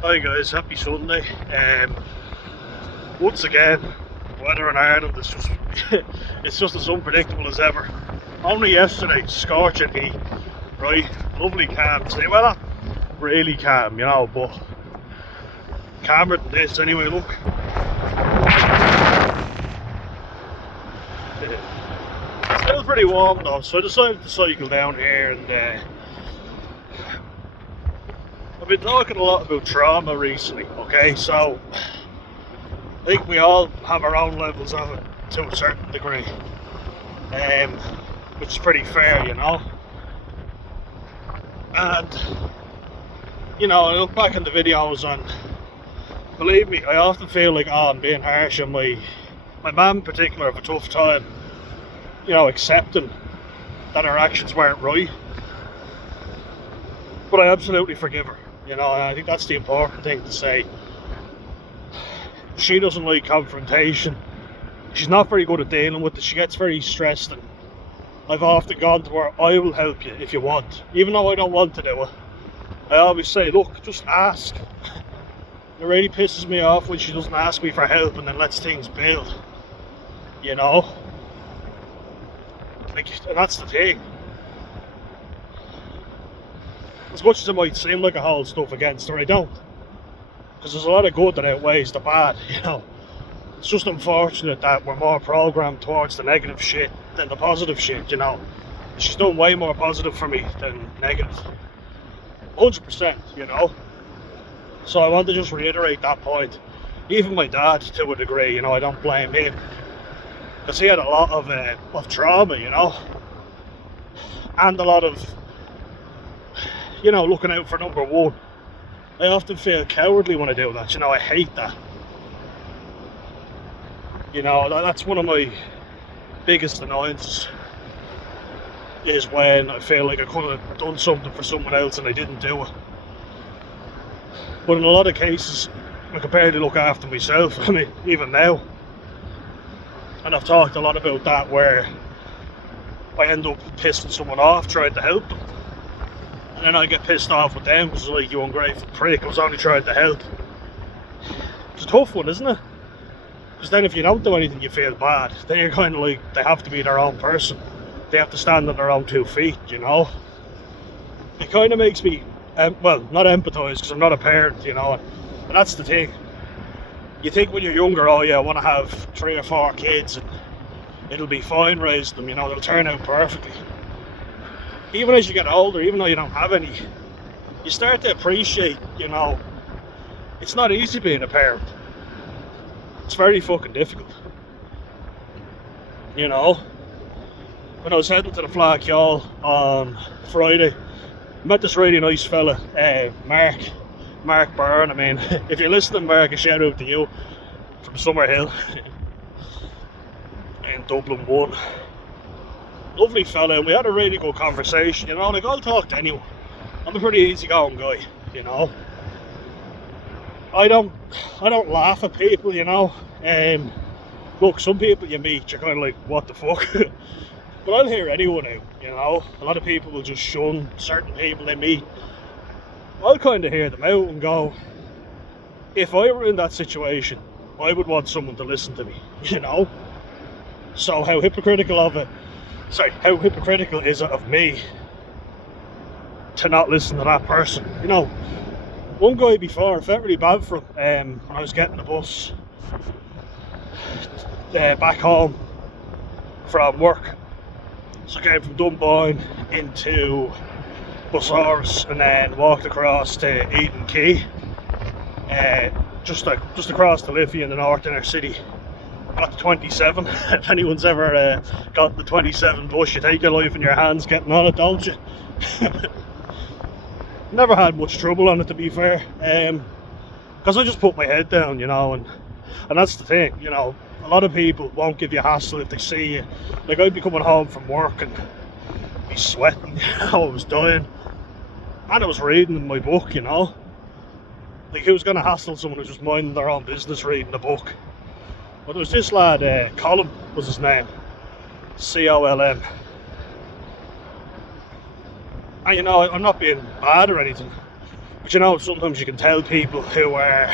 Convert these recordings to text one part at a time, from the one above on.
Hi guys, happy Sunday. Once again, weather in Ireland is just it's just as unpredictable as ever. Only yesterday, scorching heat, right? Lovely calm today. Well, not really calm, but calmer than this anyway. Look, it's still pretty warm though, so I decided to cycle down here and I've been talking a lot about trauma recently, okay? So I think we all have our own levels of it to a certain degree, which is pretty fair, And I look back in the videos and believe me, I often feel like I'm being harsh on my mum in particular have a tough time, accepting that her actions weren't right. But I absolutely forgive her, and I think that's the important thing to say. She doesn't like confrontation. She's not very good at dealing with it. She gets very stressed, and I've often gone to her, I will help you if you want. Even though I don't want to do it, I always say, look, just ask. It really pisses me off when she doesn't ask me for help and then lets things build. And that's the thing. As much as it might seem like I hold stuff against her, I don't. Because there's a lot of good that outweighs the bad, It's just unfortunate that we're more programmed towards the negative shit than the positive shit, She's done way more positive for me than negative. 100%, So I want to just reiterate that point. Even my dad, to a degree, I don't blame him. Because he had a lot of trauma, And a lot of, looking out for number one. I often feel cowardly when I do that, I hate that. That's one of my biggest annoyances, is when I feel like I could have done something for someone else and I didn't do it. But in a lot of cases, I can barely look after myself, even now. And I've talked a lot about that, where I end up pissing someone off trying to help them. And then I get pissed off with them because, like, you ungrateful prick, I was only trying to help. It's a tough one, isn't it? Because then if you don't do anything, you feel bad. Then you're kind of like, they have to be their own person. They have to stand on their own 2 feet, It kind of makes me, not empathise, because I'm not a parent, And that's the thing. You think when you're younger, oh yeah, I want to have 3 or 4 kids and it'll be fine raising them, they'll turn out perfectly. Even as you get older, even though you don't have any, you start to appreciate, it's not easy being a parent. It's very fucking difficult. When I was heading to the Flag Y'all on Friday, I met this really nice fella, Mark Byrne. If you're listening, Mark, a shout out to you from Summerhill in Dublin 1. Lovely fella, and we had a really good conversation, like, I'll talk to anyone. I'm a pretty easygoing guy, I don't laugh at people, look, some people you meet, you're kind of like, what the fuck? But I'll hear anyone out, A lot of people will just shun certain people they meet. I'll kind of hear them out and go, if I were in that situation, I would want someone to listen to me, So how hypocritical is it of me to not listen to that person? One guy before, I felt really bad for him when I was getting the bus back home from work. So I came from Dunboyne into Busaras and then walked across to Eden Quay, just across the Liffey in the north inner city. Got the 27. If anyone's ever got the 27 bus, you take your life in your hands getting on it, don't you? Never had much trouble on it, to be fair, because I just put my head down, and that's the thing, a lot of people won't give you a hassle if they see you. Like, I'd be coming home from work and be sweating, I was dying, and I was reading in my book, like, who's going to hassle someone who's just minding their own business reading the book? But there was this lad, Colm was his name, Colm. And I'm not being bad or anything, But you know, sometimes you can tell people who are,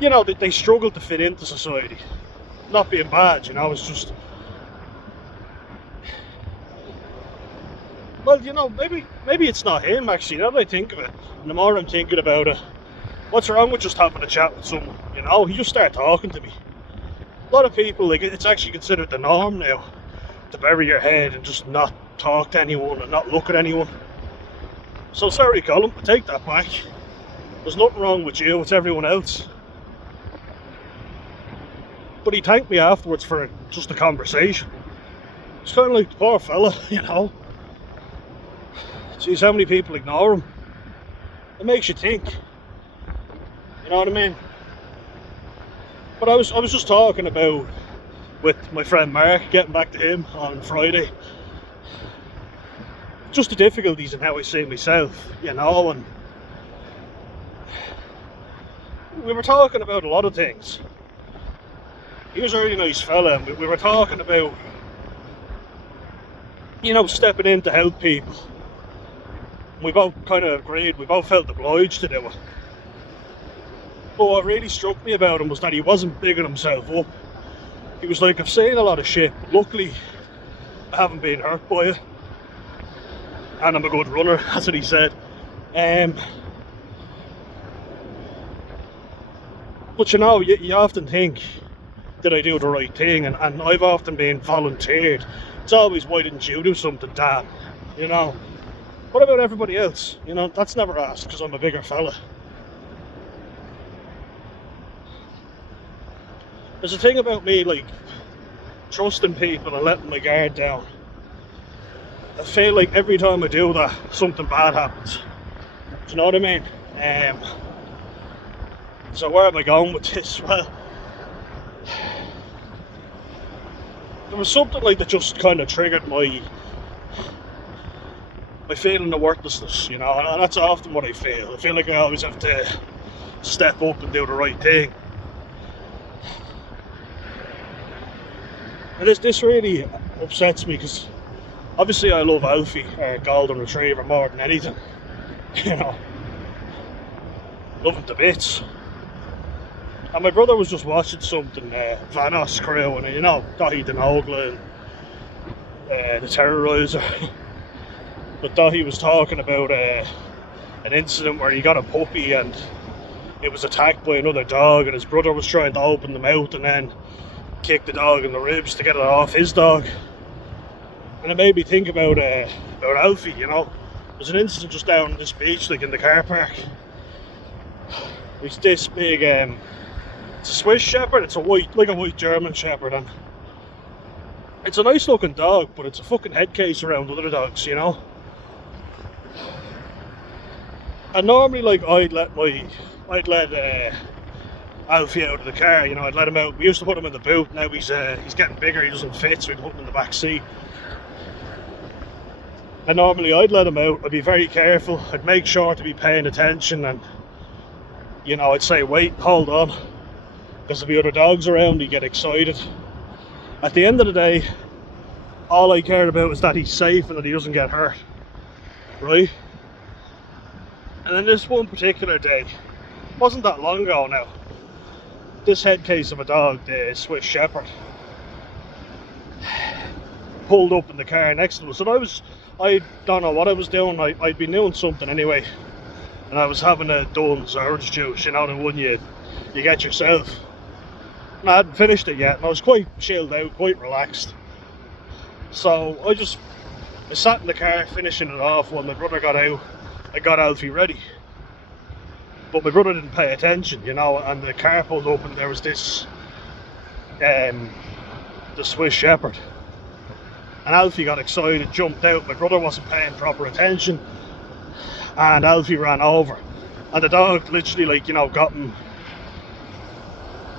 you know, they struggle to fit into society. Not being bad, you know, it's just, well, you know, maybe it's not him actually, now that I think of it. And the more I'm thinking about it, what's wrong with just having a chat with someone, you know? You just start talking to me. A lot of people, like, it's actually considered the norm now to bury your head and just not talk to anyone and not look at anyone. So sorry, Colin, I take that back. There's nothing wrong with you, it's everyone else. But he thanked me afterwards for just a conversation. It's kind of like the poor fella, you know. Geez, how many people ignore him? It makes you think. You know what I mean? But I was just talking about, with my friend Mark, getting back to him on Friday, just the difficulties in how I see myself, you know, and we were talking about a lot of things. He was a really nice fella, and we were talking about, you know, stepping in to help people. We both kind of agreed, we both felt obliged to do it. But what really struck me about him was that he wasn't bigging himself up. He was like, I've seen a lot of shit, but luckily I haven't been hurt by it. And I'm a good runner, that's what he said. But you know, you often think, did I do the right thing? And I've often been volunteered. It's always, why didn't you do something, Dan? You know, what about everybody else? You know, that's never asked because I'm a bigger fella. There's a thing about me, like, trusting people and letting my guard down. I feel like every time I do that, something bad happens. Do you know what I mean? So where am I going with this? Well, there was something like that just kind of triggered my feeling of worthlessness, you know, and that's often what I feel. I feel like I always have to step up and do the right thing. And this really upsets me because obviously I love Alfie, our golden retriever, more than anything. You know, love him to bits. And my brother was just watching something, Vanos Crew, and you know, Dahi Denogla and the Terrorizer. But Dahi was talking about an incident where he got a puppy and it was attacked by another dog, and his brother was trying to open the mouth and then kick the dog in the ribs to get it off his dog. And it made me think about Alfie, you know. There's an incident just down this beach, like in the car park. It's this big, it's a Swiss Shepherd, it's like a white German Shepherd, and it's a nice looking dog, but it's a fucking head case around other dogs, you know. And normally, like, I'd let Alfie out of the car, you know, I'd let him out. We used to put him in the boot, now he's getting bigger, he doesn't fit, so we'd put him in the back seat. And normally I'd let him out, I'd be very careful, I'd make sure to be paying attention, and, you know, I'd say, wait, hold on, because there'll be other dogs around, he'd get excited. At the end of the day, all I cared about is that he's safe and that he doesn't get hurt, right? And then this one particular day, wasn't that long ago now, this head case of a dog, the Swiss Shepherd, pulled up in the car next to us, and I don't know what I was doing, I'd been doing something anyway, and I was having a Dunn's orange juice, you know, the one you get yourself, and I hadn't finished it yet, and I was quite chilled out, quite relaxed, so I sat in the car finishing it off while my brother got out. I got Alfie ready, but my brother didn't pay attention, you know, and the car pulled up and there was this the Swiss Shepherd, and Alfie got excited, jumped out. My brother wasn't paying proper attention, and Alfie ran over, and the dog literally, like, you know, got him,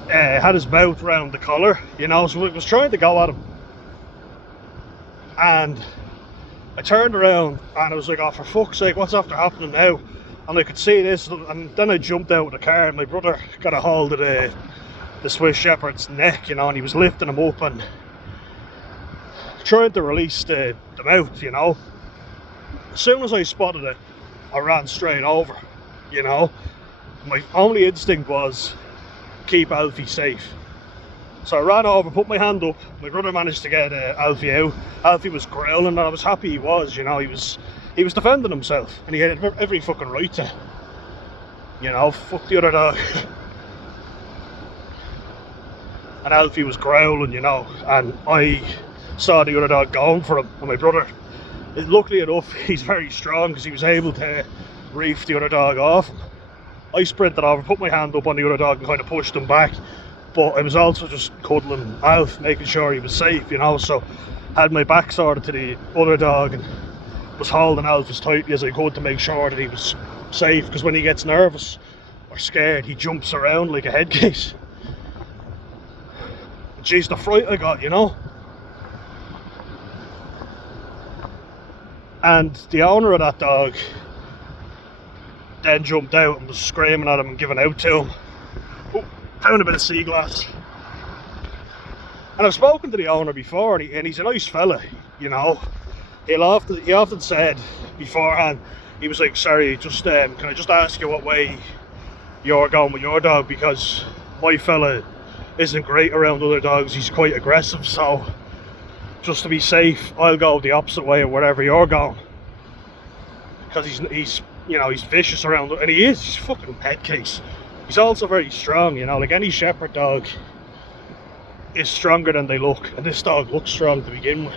had his mouth around the collar, you know, so it was trying to go at him, and I turned around and I was like, oh, for fuck's sake, what's after happening now? And I could see this, and then I jumped out of the car, and my brother got a hold of the Swiss Shepherd's neck, you know, and he was lifting him up and trying to release the mouth, you know. As soon as I spotted it, I ran straight over, you know. My only instinct was keep Alfie safe. So I ran over, put my hand up. My brother managed to get Alfie out. Alfie was growling, and I was happy he was, you know. He was defending himself, and he had every fucking right to. You know, fuck the other dog. And Alfie was growling, you know, and I saw the other dog going for him. And my brother, luckily enough, he's very strong because he was able to reef the other dog off. I sprinted over, put my hand up on the other dog and kind of pushed him back. But I was also just cuddling Alf, making sure he was safe, you know, so I had my back sorted to the other dog and was holding Alf as tightly as I could to make sure that he was safe, because when he gets nervous or scared, he jumps around like a head case. Jeez, the fright I got, you know. And the owner of that dog then jumped out and was screaming at him and giving out to him. Oh, found a bit of sea glass. And I've spoken to the owner before, and he's a nice fella, you know. He often said beforehand, he was like, sorry, just can I just ask you what way you're going with your dog, because my fella isn't great around other dogs, he's quite aggressive, so just to be safe, I'll go the opposite way of wherever you're going. Because he's you know, he's vicious around, and he's fucking head case. He's also very strong, you know, like any shepherd dog is stronger than they look, and this dog looks strong to begin with.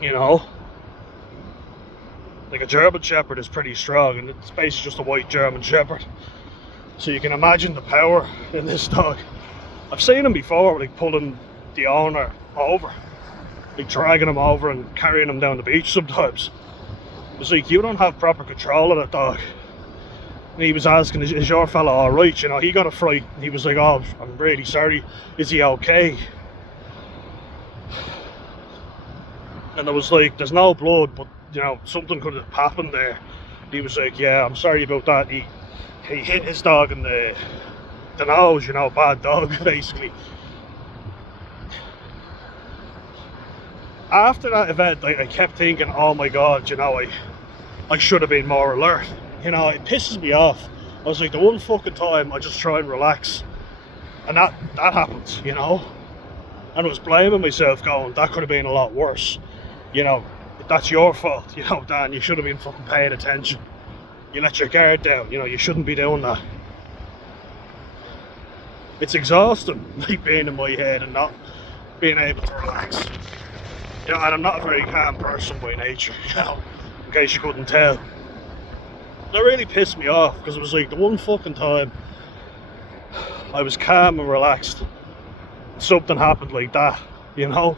You know, like a German shepherd is pretty strong, and it's basically just a white German shepherd. So you can imagine the power in this dog. I've seen him before, like pulling the owner over, like dragging him over and carrying him down the beach sometimes. It's like, you don't have proper control of that dog. And he was asking, is your fella alright? You know, he got a fright, and he was like, oh, I'm really sorry, is he okay? And I was like, there's no blood, but you know, something could have happened there. He was like, yeah, I'm sorry about that. He hit his dog in the nose, you know, bad dog, basically. After that event, I kept thinking, oh my god, you know, I should have been more alert. You know, it pisses me off. I was like, the one fucking time I just try and relax, and that happens, you know. And I was blaming myself, going, that could have been a lot worse. You know, that's your fault, you know, Dan, you should have been fucking paying attention. You let your guard down, you know, you shouldn't be doing that. It's exhausting, like being in my head and not being able to relax. You know, and I'm not a very calm person by nature, you know, in case you couldn't tell. That really pissed me off, because it was like the one fucking time I was calm and relaxed, something happened like that, you know.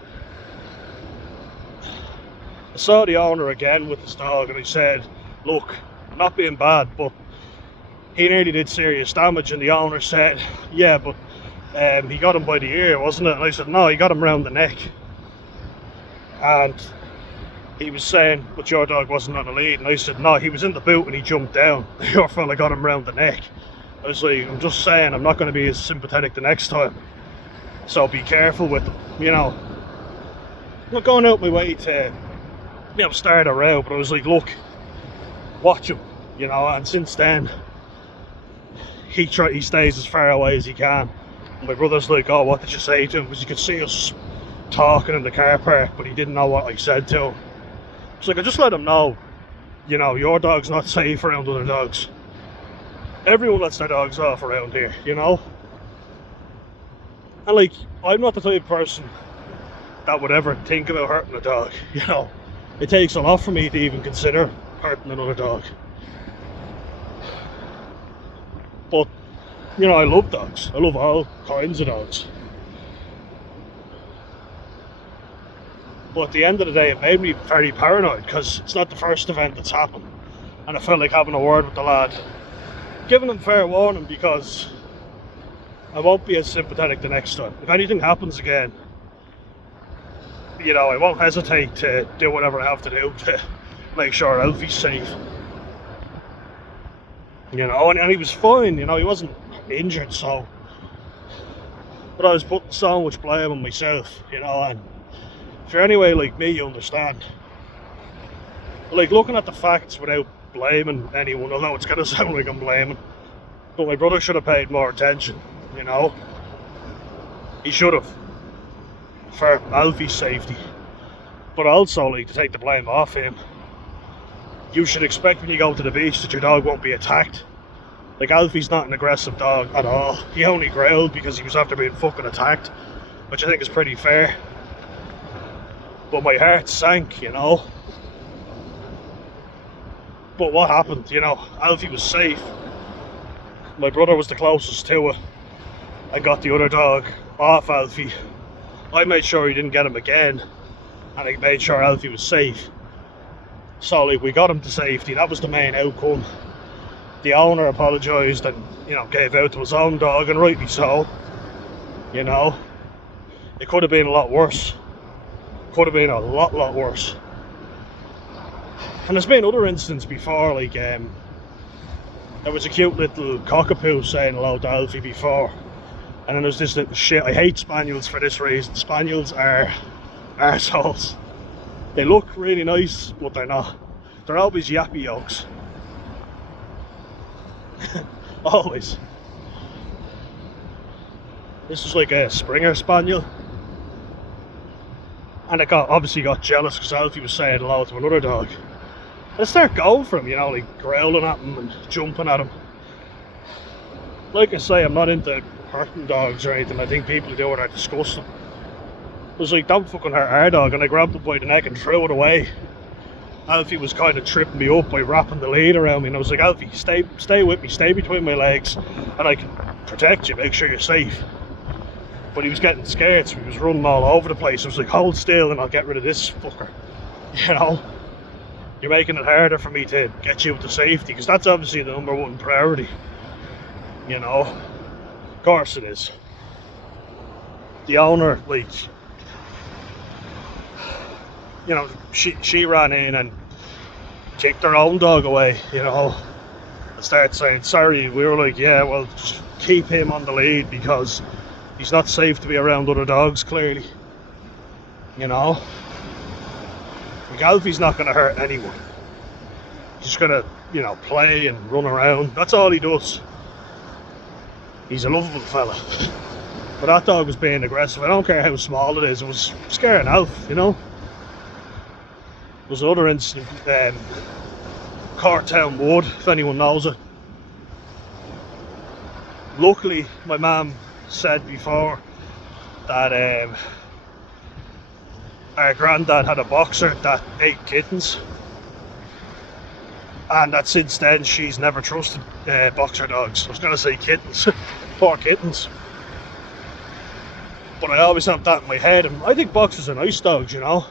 I saw the owner again with his dog, and I said, look, I'm not being bad, but he nearly did serious damage. And the owner said, yeah, but he got him by the ear, wasn't it? And I said, no, he got him round the neck. And he was saying, but your dog wasn't on the lead. And I said, no, he was in the boot and he jumped down. Your fella got him round the neck. I was like, I'm just saying, I'm not going to be as sympathetic the next time, so be careful with them, you know. I'm not going out my way to, you know, start a row, but I was like, look, watch him, you know. And since then, he stays as far away as he can. And my brother's like, oh, what did you say to him? Because you could see us talking in the car park, but he didn't know what I said to him. It's like, I just let him know, you know, your dog's not safe around other dogs. Everyone lets their dogs off around here, you know. And like, I'm not the type of person that would ever think about hurting a dog, you know. It takes a lot for me to even consider hurting another dog. But, you know, I love dogs. I love all kinds of dogs. But at the end of the day, it made me very paranoid, because it's not the first event that's happened. And I felt like having a word with the lad, giving him fair warning, because I won't be as sympathetic the next time. If anything happens again, you know, I won't hesitate to do whatever I have to do to make sure Alfie's safe. You know, and he was fine, you know, he wasn't injured, so. But I was putting so much blame on myself, you know, and if you're anyway like me, you understand. Like, looking at the facts without blaming anyone, although it's gonna sound like I'm blaming, but my brother should have paid more attention, you know? He should have, for Alfie's safety. But also, like, to take the blame off him, you should expect when you go to the beach that your dog won't be attacked. Like, Alfie's not an aggressive dog at all. He only growled because he was after being fucking attacked, which I think is pretty fair. But my heart sank, you know? But what happened, you know? Alfie was safe. My brother was the closest to it. I got the other dog off Alfie. I made sure he didn't get him again, and I made sure Alfie was safe. So, like, we got him to safety. That was the main outcome. The owner apologised and, you know, gave out to his own dog, and rightly so. You know, it could have been a lot worse. Could have been a lot worse. And there's been other incidents before, like, there was a cute little cockapoo saying hello to Alfie before. And then there's this little shit. I hate spaniels for this reason. Spaniels are arseholes. They look really nice, but they're not. They're always yappy yokes. Always. This was like a Springer Spaniel. And it obviously got jealous because Alfie was saying hello to another dog. I start going for him, you know, like growling at him and jumping at him. Like I say, I'm not into hurting dogs or anything. I think people who do it are disgusting. It was like, don't fucking hurt our dog, and I grabbed him by the neck and threw it away. Alfie was kind of tripping me up by wrapping the lead around me, and I was like, Alfie, stay with me, stay between my legs, and I can protect you, make sure you're safe. But he was getting scared, so he was running all over the place. I was like, hold still and I'll get rid of this fucker. You know? You're making it harder for me to get you to safety, because that's obviously the #1 priority. You know? Of course it is. The owner, like, you know, she ran in and kicked her own dog away, you know, and started saying sorry. We were like, yeah, well, just keep him on the lead because he's not safe to be around other dogs, clearly. You know? Like, Alfie's not going to hurt anyone. He's just going to, you know, play and run around. That's all he does. He's a lovable fella. But that dog was being aggressive. I don't care how small it is. It was scaring Alf, you know? There was another incident, Courtown Wood, if anyone knows it. Luckily, my mum said before that our granddad had a boxer that ate kittens, and that since then she's never trusted boxer dogs. I was going to say kittens. Poor kittens. But I always have that in my head, and I think boxers are nice dogs, you know.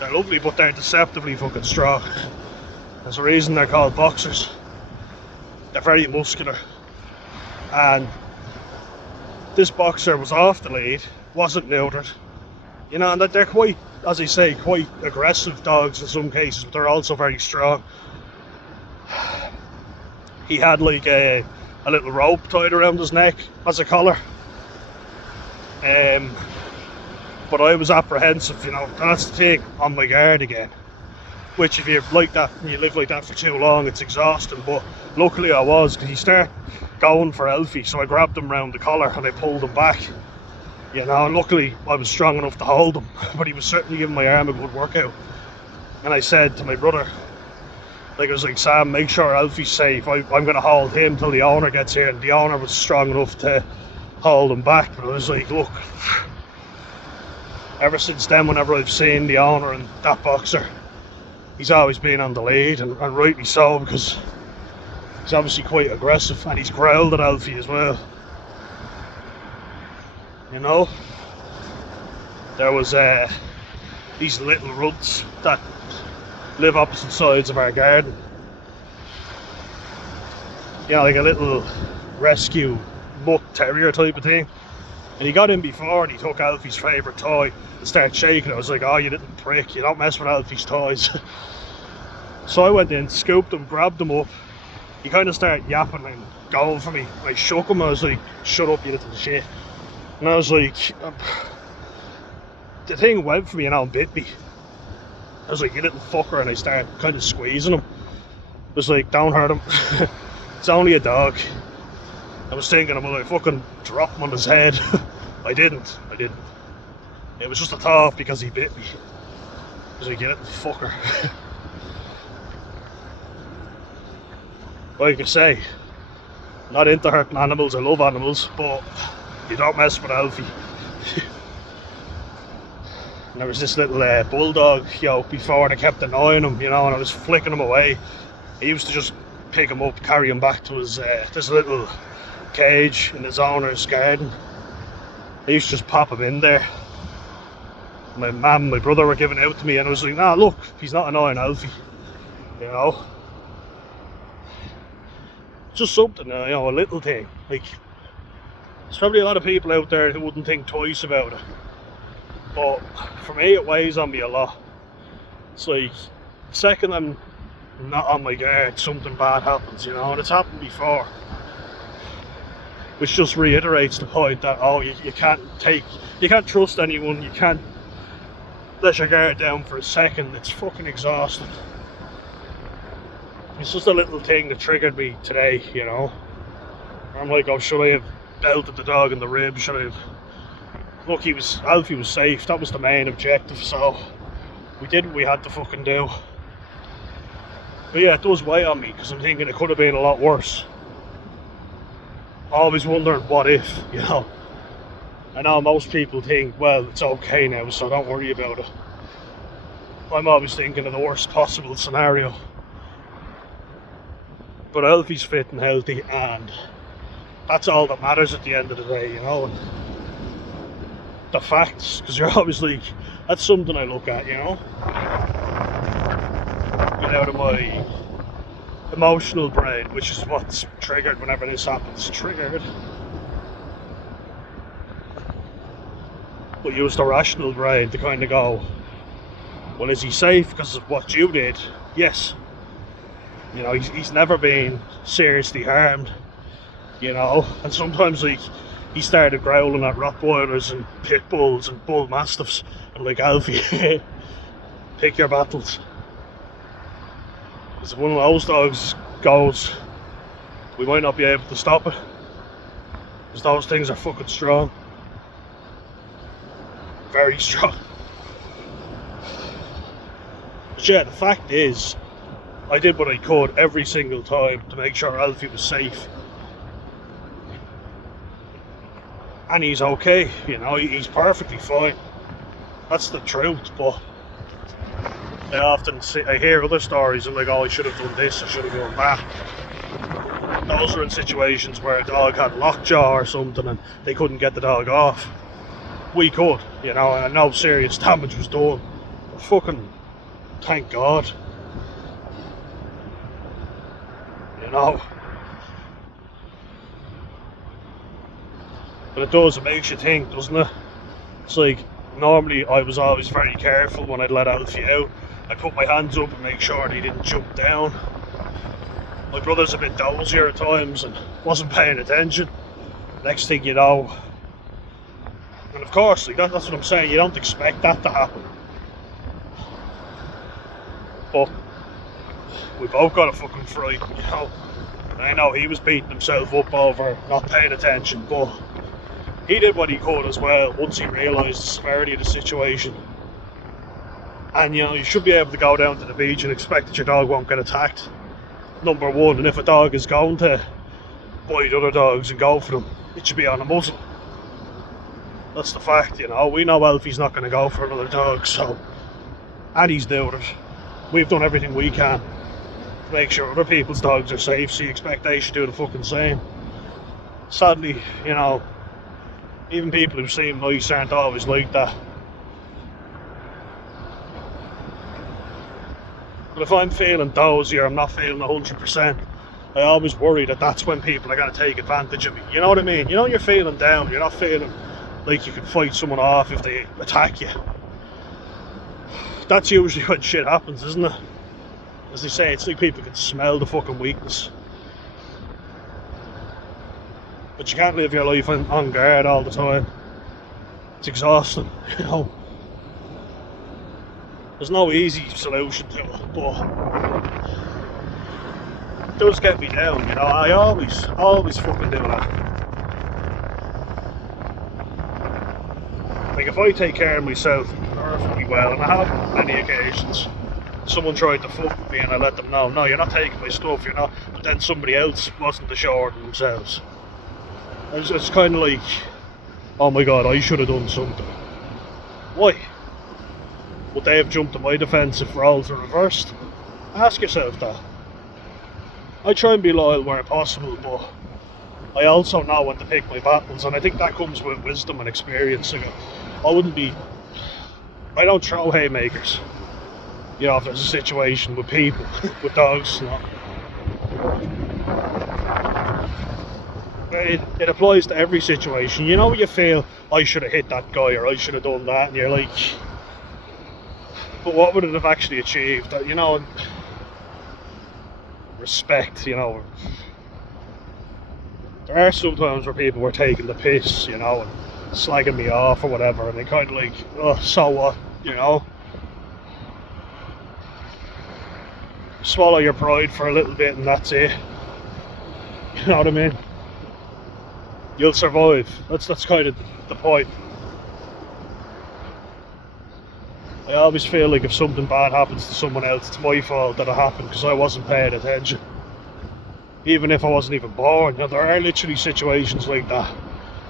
They're lovely, but they're deceptively fucking strong. There's a reason they're called boxers. They're very muscular. And this boxer was off the lead, wasn't neutered. You know, and they're quite, as I say, quite aggressive dogs in some cases, but they're also very strong. He had like a little rope tied around his neck as a collar. But I was apprehensive, you know, and that's the thing, on my guard again. Which, if you're like that and you live like that for too long, it's exhausting. But luckily I was, because he started going for Alfie, so I grabbed him round the collar and I pulled him back. You know, and luckily I was strong enough to hold him, but he was certainly giving my arm a good workout. And I said to my brother, like, I was like, Sam, make sure Alfie's safe. I'm going to hold him till the owner gets here. And the owner was strong enough to hold him back. But I was like, look, ever since then, whenever I've seen the owner and that boxer, he's always been on the lead, and rightly so, because he's obviously quite aggressive, and he's growled at Alfie as well. You know, there was these little runts that live opposite sides of our garden. You know, like a little rescue mutt terrier type of thing. And he got in before and he took Alfie's favourite toy and started shaking it. I was like, oh, you little prick, you don't mess with Alfie's toys. So I went in, scooped him, grabbed him up. He kind of started yapping and going for me. I shook him, I was like, shut up, you little shit. And I was like, the thing went for me, you know, and bit me. I was like, you little fucker, and I started kind of squeezing him. I was like, don't hurt him. It's only a dog. I was thinking, will I fucking drop him on his head? I didn't. It was just a thought because he bit me. I was like, you little fucker. Like I say, not into hurting animals. I love animals, but you don't mess with Alfie. And there was this little bulldog, before, and I kept annoying him, and I was flicking him away. I used to just pick him up, carry him back to his this little cage in his owner's garden. I used to just pop him in there. My mum and my brother were giving out to me, and I was like, nah, look, he's not annoying Alfie, Just something, a little thing. Like, there's probably a lot of people out there who wouldn't think twice about it. But for me, it weighs on me a lot. It's like, the second I'm not on my guard, something bad happens, and it's happened before. Which just reiterates the point that, you can't trust anyone, you can't let your guard down for a second. It's fucking exhausting. It's just a little thing that triggered me today, I'm like, should I have belted the dog in the ribs? Should I have... Look, Alfie was safe, that was the main objective, so we did what we had to fucking do. But yeah, it does weigh on me, because I'm thinking it could have been a lot worse. Always wondering, what if, I know most people think, well, it's okay now, so don't worry about it. I'm always thinking of the worst possible scenario. But Alfie's fit and healthy, and that's all that matters at the end of the day, And the facts, because you're always like, that's something I look at, Get out of my emotional brain, which is what's triggered whenever this happens. Triggered. But use the rational brain to kind of go, well, is he safe because of what you did? Yes. He's never been seriously harmed, and sometimes he started growling at Rottweilers and Pit Bulls and Bull Mastiffs, and like, Alfie, pick your battles. Because if one of those dogs goes, we might not be able to stop it, because those things are fucking strong. Very strong. But yeah, the fact is, I did what I could every single time to make sure Alfie was safe. And he's okay, he's perfectly fine. That's the truth, but I hear other stories of like, I should have done this, I should have done that. Those are in situations where a dog had lockjaw or something and they couldn't get the dog off. We could, and no serious damage was done. But fucking, thank God. But it makes you think, doesn't it? It's like, normally I was always very careful when I'd let Alfie out. I'd put my hands up and make sure he didn't jump down. My brother's a bit dozier at times and wasn't paying attention. Next thing you know, and of course, that's what I'm saying, you don't expect that to happen. But we both got a fucking fright, And I know he was beating himself up over not paying attention, but he did what he could as well once he realised the severity of the situation. And you should be able to go down to the beach and expect that your dog won't get attacked. Number one, and if a dog is going to bite other dogs and go for them, it should be on a muzzle. That's the fact, We know Alfie's not going to go for another dog, so. And he's doing it. We've done everything we can to make sure other people's dogs are safe, so you expect they should do the fucking same. Sadly, even people who seem nice aren't always like that. But if I'm feeling dozy or I'm not feeling 100%, I always worry that that's when people are going to take advantage of me. You know what I mean? You're feeling down, you're not feeling like you can fight someone off if they attack you. That's usually when shit happens, isn't it? As they say, it's like people can smell the fucking weakness. But you can't live your life on guard all the time. It's exhausting, There's There's no easy solution to it, but it does get me down, you know. I always fucking do that. Like, if I take care of myself perfectly well, and I have on many occasions, someone tried to fuck with me and I let them know, no, you're not taking my stuff, you're not, but then somebody else wasn't assured themselves. It's kind of like, oh my god, I should have done something. Why? Would they have jumped to my defence if roles are reversed? Ask yourself that. I try and be loyal where possible, but I also know when to pick my battles, and I think that comes with wisdom and experience. I don't throw haymakers. You know, if there's a situation with people, with dogs, you know. It applies to every situation. You know, you feel, I should have hit that guy, or I should have done that, and you're like, but what would it have actually achieved? You know, respect, you know. There are some times where people were taking the piss, you know, and slagging me off or whatever, and they kind of like, oh, so what, you know. Swallow your pride for a little bit and that's it. You know what I mean? You'll survive. That's kind of the point. I always feel like if something bad happens to someone else, it's my fault that it happened because I wasn't paying attention. Even if I wasn't even born. You know, there are literally situations like that.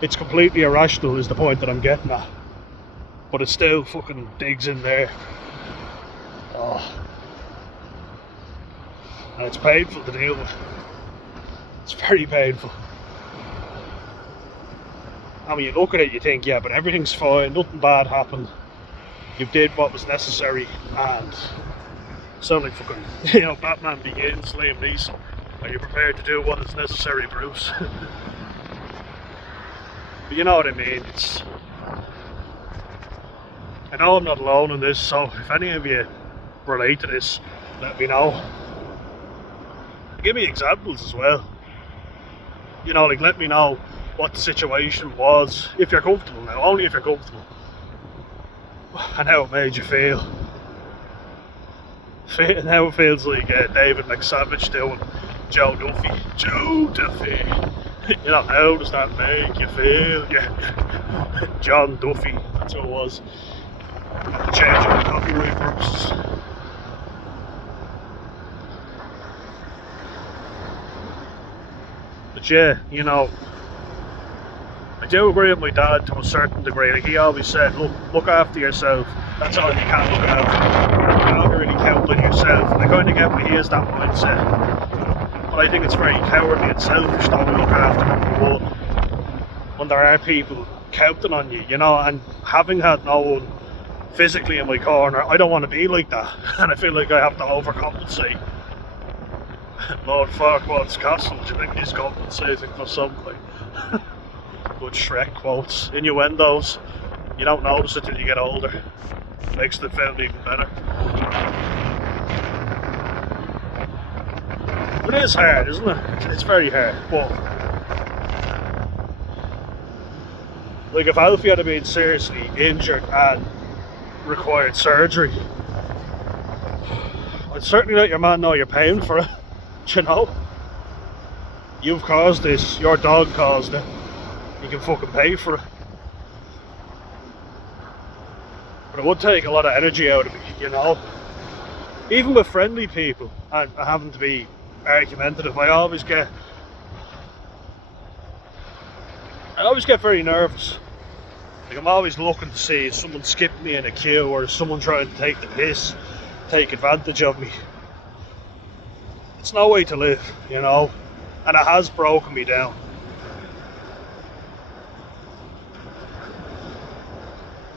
It's completely irrational is the point that I'm getting at. But it still fucking digs in there. Oh. And it's painful to deal with. It's very painful. I mean, you look at it, you think, yeah, but everything's fine, nothing bad happened. You did what was necessary, and sound like fucking, you know, Batman Begins, Liam Neeson. Are you prepared to do what is necessary, Bruce? But you know what I mean, I know I'm not alone in this, so if any of you relate to this, let me know. Give me examples as well. You know, like, let me know what the situation was, if you're comfortable now, only if you're comfortable. And how it made you feel. And how it feels like David McSavage doing Joe Duffy. Joe Duffy! You know, how does that make you feel? Yeah. John Duffy, that's who it was. Change it for copyright purposes. But yeah, you know, I do agree with my dad to a certain degree. Like, he always said, look after yourself. That's all you can look after. You can't really count on yourself. And I kind of get why he has that mindset. But I think it's very cowardly and selfish not to look after people. But when there are people counting on you, you know, and having had no one physically in my corner, I don't want to be like that. And I feel like I have to overcompensate. Lord Farquaad's castle, do you think he's compensating for something? Good Shrek quotes, innuendos. You don't notice it till you get older. Makes the film even better. It is hard, isn't it? It's very hard, but like, if Alfie had been seriously injured and required surgery, I'd certainly let your man know you're paying for it. You know? You've caused this, your dog caused it. You can fucking pay for it. But it would take a lot of energy out of me, you know? Even with friendly people, and having to be argumentative, I always get very nervous. Like, I'm always looking to see if someone skipped me in a queue, or someone trying to take the piss, take advantage of me. It's no way to live, you know? And it has broken me down.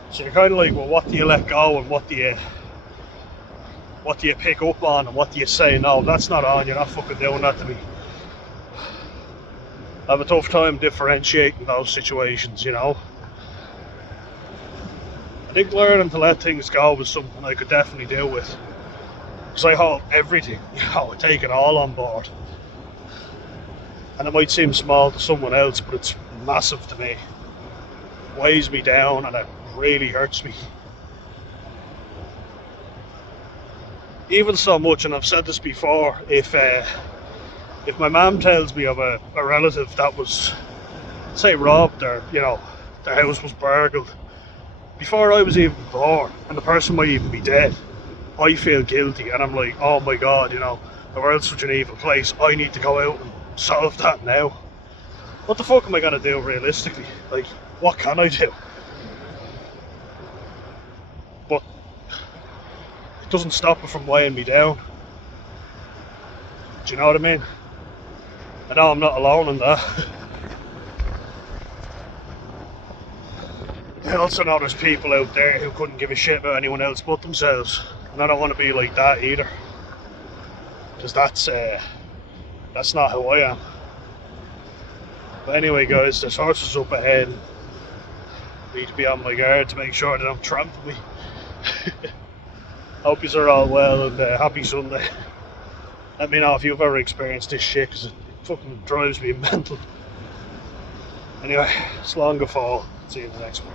So you're kind of like, well, what do you let go and what do you pick up on and what do you say, no, that's not on, you're not fucking doing that to me. I have a tough time differentiating those situations, you know. I think learning to let things go was something I could definitely deal with. Because I hold everything, you know, I take it all on board. And it might seem small to someone else, but it's massive to me. It weighs me down and it really hurts me. even so much, and I've said this before, if my mum tells me of a relative that was, say, robbed, or their house was burgled before I was even born, and the person might even be dead, I feel guilty, and I'm like, oh my god, the world's such an evil place. I need to go out and solve that now. What the fuck am I gonna do realistically? Like, what can I do? But it doesn't stop it from weighing me down. Do you know what I mean? I know I'm not alone in that. I also know there's people out there who couldn't give a shit about anyone else but themselves, and I don't want to be like that either, because that's not who I am. But anyway, guys, there's horses up ahead. Need to be on my guard to make sure they don't trample me. Hope you are all well, and happy Sunday. Let me know if you've ever experienced this shit, because it fucking drives me mental. Anyway, it's long a fall. See you in the next one.